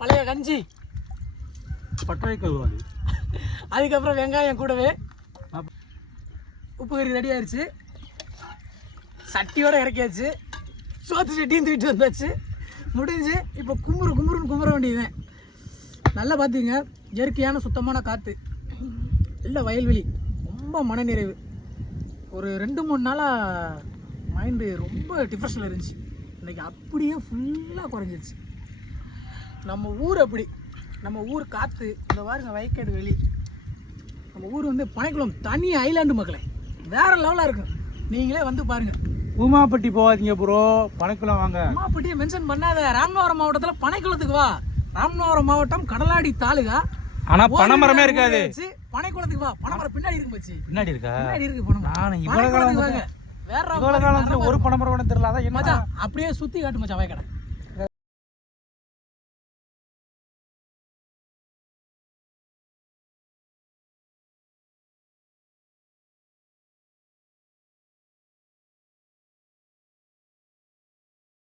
பழைய கஞ்சி, பட்டை கல்வாடி, அதுக்கப்புறம் வெங்காயம் கூடவே உப்பு கறி ரெடி ஆயிடுச்சு. சட்டியோட இறக்கியாச்சு. சோத்து சட்டியும் தூக்கிட்டு வந்தாச்சு. முடிஞ்சு இப்போ கும்புருன்னு கும்புற வேண்டியதுதான். நல்லா பார்த்துங்க, இயற்கையான சுத்தமான காற்று, இல்லை வயல்வெளி, ரொம்ப மனநிறைவு. ஒரு 2-3 நாளாக மைண்டு ரொம்ப டிப்ரெஷனில் இருந்துச்சு. இன்றைக்கி அப்படியே ஃபுல்லாக குறைஞ்சிருச்சு. நம்ம ஊர் அப்படி, நம்ம ஊர் காற்று, இந்த பாருங்க வயக்காடு வெளி. நம்ம ஊர் வந்து பனைக்குளம் தனி ஐலாண்டு மக்களே, வேறு லெவலாக இருக்கும். நீங்களே வந்து பாருங்கள். உமாப்பட்டி போகாதீங்க ப்ரோ, பனைக்குளம் வாங்க. உமாப்பட்டியை மென்ஷன் பண்ணாத. ராமநாதபுரம் மாவட்டத்தில் பனைக்குளத்துக்கு வா. ராமநாதபுரம் மாவட்டம் கடலாடி தாலுகா. ஆனா பனைமரமே இருக்காது. பனைக்குளத்துக்கு வா. பனைமரம் பின்னாடி இருக்கு மச்சி. பின்னாடி இருக்கா? பின்னாடி இருக்கு பனைமரம். நான் இவ்வளவு காலம் வேற ஒரு பனைமரம் கூட தெரியல. அதான் என்ன மச்சான் அப்படியே சுத்தி காட்டு மச்சான் வயக்கடை.